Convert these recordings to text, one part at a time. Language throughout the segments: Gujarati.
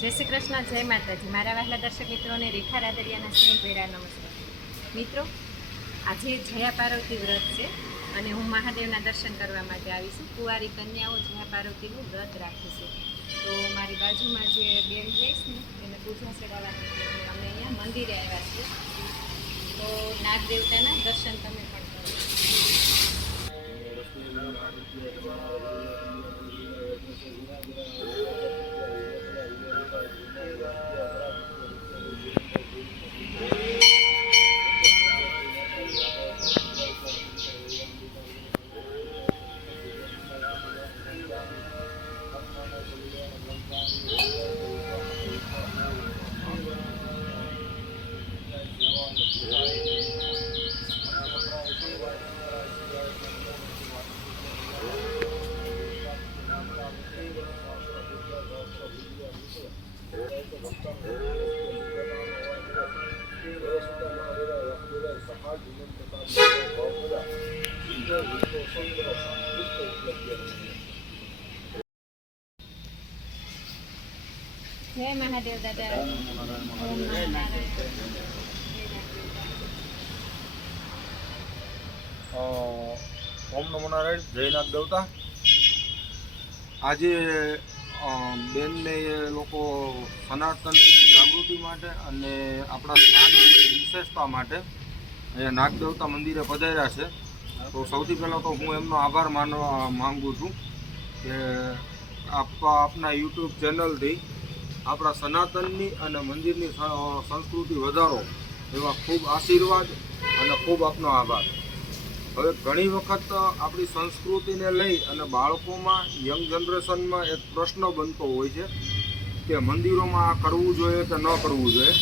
જય શ્રી કૃષ્ણ, જય માતાજી. મારા વહેલા દર્શક મિત્રોને રેખા રાદરિયાના સ્નેહ ભેરા નમસ્કાર. મિત્રો, આજે જયા પાર્વતી વ્રત છે અને હું મહાદેવના દર્શન કરવા માટે આવી છું. કુંવારી કન્યાઓ જયા પાર્વતીનું વ્રત રાખે છે. તો મારી બાજુમાં જે બેન જઈશ ને, એને પૂજા ચડાવવાની અમે અહીંયા મંદિરે આવ્યા છીએ. તો નાગ દેવતાના દર્શન તમે પણ કરો. જય મહાદેવ દાદા ઓમ નમઃ નારાયણ. જયનાથ દેવતા આજે બેનને લોકો સનાતનની જાગૃતિ માટે અને આપણા સ્થાનની વિશેષતા માટે અહીંયા નાગદેવતા મંદિરે પધાર્યા છે. તો સૌથી પહેલાં તો હું એમનો આભાર માનવા માગું છું કે આપવા આપના યુટ્યુબ ચેનલથી આપણા સનાતનની અને મંદિરની સંસ્કૃતિ વધારો એવા ખૂબ આશીર્વાદ અને ખૂબ આપનો આભાર. હવે ઘણી વખત આપણી સંસ્કૃતિને લઈ અને બાળકોમાં યંગ જનરેશનમાં એક પ્રશ્ન બનતો હોય છે કે મંદિરોમાં આ કરવું જોઈએ કે ન કરવું જોઈએ?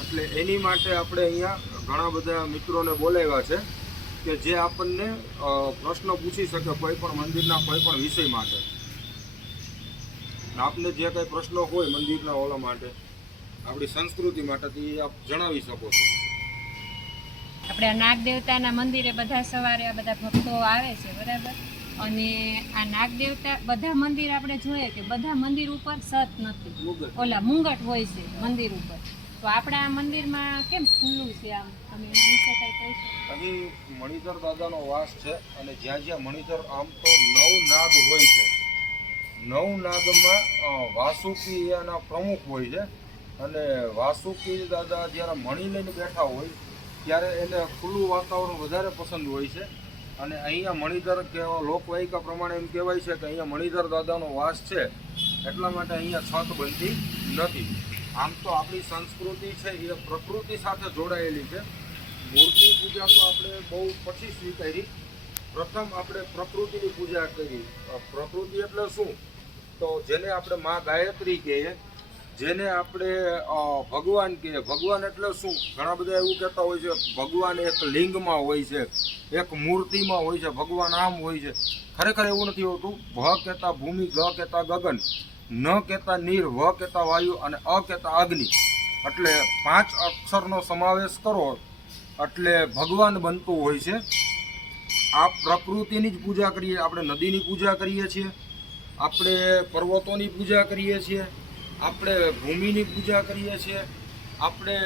એટલે એની માટે આપણે અહીંયા ઘણા બધા મિત્રોને બોલાવ્યા છે કે જે આપણને પ્રશ્ન પૂછી શકે કોઈ પણ મંદિરના કોઈ પણ વિષય માટે. આપને જે કંઈ પ્રશ્નો હોય મંદિરના ઓલા માટે, આપણી સંસ્કૃતિ માટે, તે આપ જણાવી શકો છો. આપણે આ નાગ દેવતાના મંદિરે બધા સવારે આ બધા ભક્તો આવે છે બરાબર? અને આ નાગ દેવતા બધા મંદિર આપણે જોઈએ કે બધા મંદિર ઉપર સત નથી. ઓલા મુંગટ હોય છે મંદિર ઉપર. તો આપણા આ મંદિરમાં કેમ ખુલ્લું છે આમ? તમે એના વિશે કંઈ કહીશો અહીં મણિધર દાદાનો વાસ છે અને જ્યાં જ્યાં મણિધર આમ તો નવ નાગ હોય છે. નવ નાગમાં વાસુકી એના પ્રમુખ હોય છે. અને વાસુકી દાદા જ્યારે મણી લઈને બેઠા હોય ત્યારે એને ખુલ્લું વાતાવરણ વધારે પસંદ હોય છે. અને અહીંયા મણિધર કહેવા લોકવાયિકા પ્રમાણે એમ કહેવાય છે કે અહીંયા મણિધર દાદાનો વાસ છે. એટલા માટે અહીંયા છત બનતી નથી. આમ તો આપણી સંસ્કૃતિ છે, એ પ્રકૃતિ સાથે જોડાયેલી છે. મૂર્તિ પૂજા તો આપણે બહુ પછી સ્વીકારી. પ્રથમ આપણે પ્રકૃતિની પૂજા કરી. પ્રકૃતિ એટલે શું? તો જેને આપણે મા ગાયત્રી કહીએ જેને આપણે ભગવાન કહીએ. ભગવાન એટલે શું? ઘણા બધા એવું કહેતા હોય છે, ભગવાન એક લિંગમાં હોય છે, એક મૂર્તિમાં હોય છે, ભગવાન આમ હોય છે. ખરેખર એવું નથી હોતું. ભ કહેતા ભૂમિ, ગ કહેતા ગગન, ન કહેતા નીર, વ કહેતા વાયુ અને અ કહેતા અગ્નિ. એટલે પાંચ અક્ષરનો સમાવેશ કરો, એટલે ભગવાન બનતું હોય છે. આ પ્રકૃતિની જ પૂજા કરીએ. આપણે નદીની પૂજા કરીએ છીએ. આપણે પર્વતોની પૂજા કરીએ છીએ. આપણે ભૂમિની પૂજા કરીએ છીએ આપણે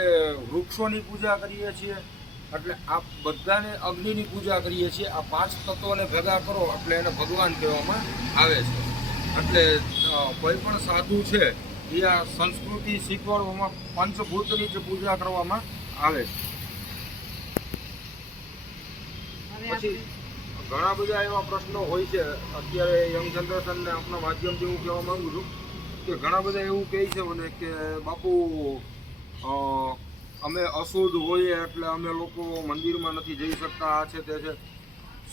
વૃક્ષોની પૂજા કરીએ છીએ એટલે આ બધાને અગ્નિની પૂજા કરીએ છીએ. આ પાંચ તત્વોને ભેગા કરો એટલે એને ભગવાન કહેવામાં આવે છે. એટલે કોઈ પણ સાધુ છે એ આ સંસ્કૃતિ શીખવાડવામાં પંચભૂતની જ પૂજા કરવામાં આવે છે. પછી ઘણા બધા એવા પ્રશ્નો હોય છે. અત્યારે યંગ જનરેશનને આપણા માધ્યમથી હું કહેવા માંગુ છું. કે ઘણા બધા એવું કહે છે મને કે, બાપુ અમે અશુદ્ધ હોઈએ એટલે અમે લોકો મંદિરમાં નથી જઈ શકતા, આ છે તે છે.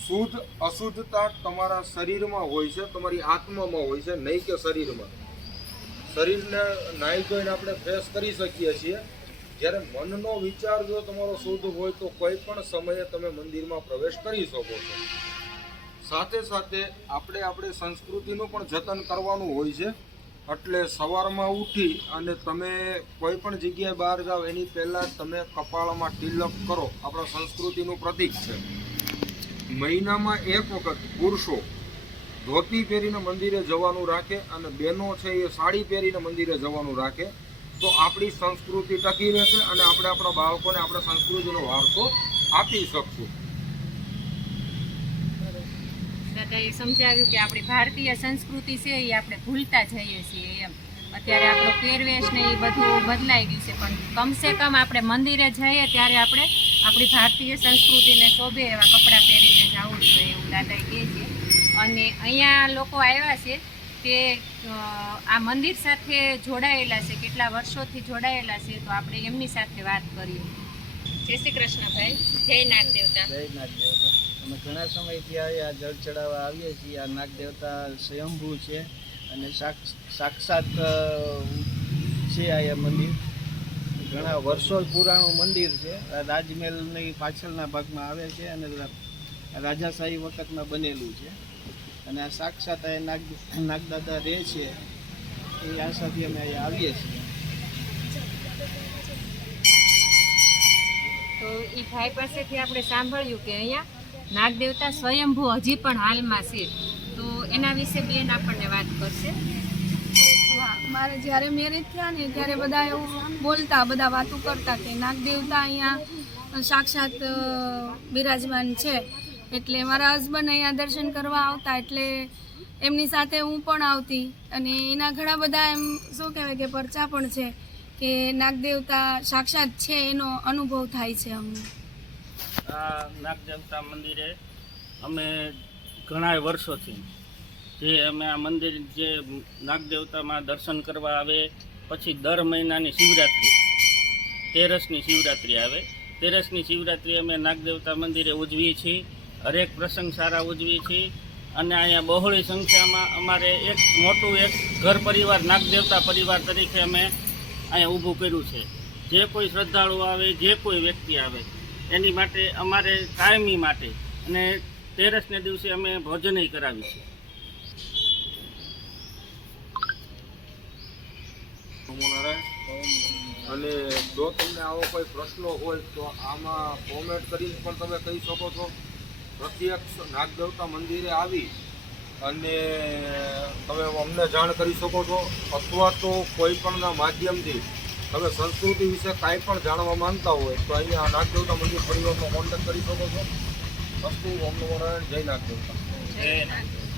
શુદ્ધ, અશુદ્ધતા તમારા શરીરમાં હોય છે, તમારી આત્મામાં હોય છે, નહીં કે શરીરમાં. શરીરને નાહી ધોઈને આપણે ફ્રેશ કરી શકીએ છીએ. જ્યારે મનનો વિચાર જો તમારો શુદ્ધ હોય તો કોઈ પણ સમયે તમે મંદિરમાં પ્રવેશ કરી શકો છો. સાથે સાથે આપણે આપણે સંસ્કૃતિનું પણ જતન કરવાનું હોય છે. એટલે સવારમાં ઉઠી અને તમે કોઈ પણ જગ્યાએ બહાર જાઓ, એની પહેલાં તમે કપાળમાં તિલક કરો. આપણા સંસ્કૃતિનું પ્રતીક છે. મહિનામાં એક વખત પુરુષો ધોતી પહેરીને મંદિરે જવાનું રાખે અને બહેનો છે એ સાડી પહેરીને મંદિરે જવાનું રાખે. તો આપણી સંસ્કૃતિ ટકી રહેશે અને આપણે આપણા બાળકોને, આપણે સંસ્કૃતિનો વારસો આપી શકશું. દાદાએ સમજાવ્યું કે આપણી ભારતીય સંસ્કૃતિ છે એ આપણે ભૂલતા જઈએ છીએ એમ. અત્યારે આપણો પહેરવેશ ને એ બધું બદલાઈ ગયું છે પણ કમસે કમ આપણે મંદિરે જઈએ ત્યારે આપણે આપણી ભારતીય સંસ્કૃતિને શોભે એવા કપડાં પહેરીને જવું જોઈએ એવું દાદાએ કહે છે. અને અહીંયા લોકો આવ્યા છે તે આ મંદિર સાથે જોડાયેલા છે કેટલા વર્ષોથી જોડાયેલા છે તો આપણે એમની સાથે વાત કરીએ. જય શ્રી કૃષ્ણભાઈ જય નાગ દેવતા જય નાગ દેવતા અમે ઘણા સમયથી અહીંયા જળ ચડાવવા આવીએ છીએ. આ નાગ દેવતા સ્વયંભૂ છે અને સાક્ષ- સાક્ષાત છે અહીંયા મંદિર. ઘણા વર્ષો પુરાણું મંદિર છે. આ રાજમહેલની પાછળના ભાગમાં આવે છે અને રાજાશાહી વખતમાં બનેલું છે. અને આ સાક્ષાત અહીં નાગ નાગદાદા રહે છે. એ આશાથી અમે અહીંયા આવીએ છીએ. તો એ ભાઈ પાસેથી આપણે સાંભળ્યું કે અહીંયા નાગ દેવતા સ્વયંભૂ હજી પણ હાલમાં છે. તો એના વિશે બેન આપણને વાત કરશે. મારે જ્યારે મેરેજ થયા ને ત્યારે બધા એવું બોલતા, બધા વાતો કરતા કે નાગદેવતા અહીંયા સાક્ષાત બિરાજમાન છે. એટલે મારા હસબન્ડ અહીંયા દર્શન કરવા આવતા, એટલે એમની સાથે હું પણ આવતી. અને એના ઘણા બધા એમ, શું કહેવાય કે પરચા પણ છે કે નાગદેવતા સાક્ષાત છે એનો અનુભવ થાય છે અમને. આ નાગદેવતા મંદિરે અમે ઘણા વર્ષોથી જે અમે આ મંદિર જે નાગદેવતામાં દર્શન કરવા આવે, પછી દર મહિનાની શિવરાત્રિ, તેરસની શિવરાત્રિ આવે. તેરસની શિવરાત્રિ અમે નાગદેવતા મંદિરે ઉજવીએ છીએ, હરેક પ્રસંગ સારા ઉજવીએ છીએ. અને અહીંયા બહોળી સંખ્યામાં અમારે એક મોટું એક ઘર પરિવાર નાગદેવતા પરિવાર તરીકે અમે અહીંયા ઊભું કર્યું છે. જે કોઈ શ્રદ્ધાળુ આવે, જે કોઈ વ્યક્તિ આવે એની માટે અમારે કાયમી માટે અને તેરસને દિવસે અમે ભોજનય કરાવી છે. અને જો તમને આવો કોઈ પ્રશ્નો હોય તો આમાં કોમેન્ટ કરીને પણ તમે કહી શકો છો. પ્રત્યક્ષ નાગદેવતા મંદિરે આવી અને તમે અમને જાણ કરી શકો છો. અથવા તો કોઈ પણના માધ્યમથી તમે સંસ્કૃતિ વિશે કાંઈ પણ જાણવા માંગતા હોય તો અહીંયા નાગદેવતા મંદિર પરિવારનો કોન્ટેક્ટ કરી શકો છો. વસ્તુ ઓમ નમો નારાયણ, જય નાગદેવતા. જય નાગ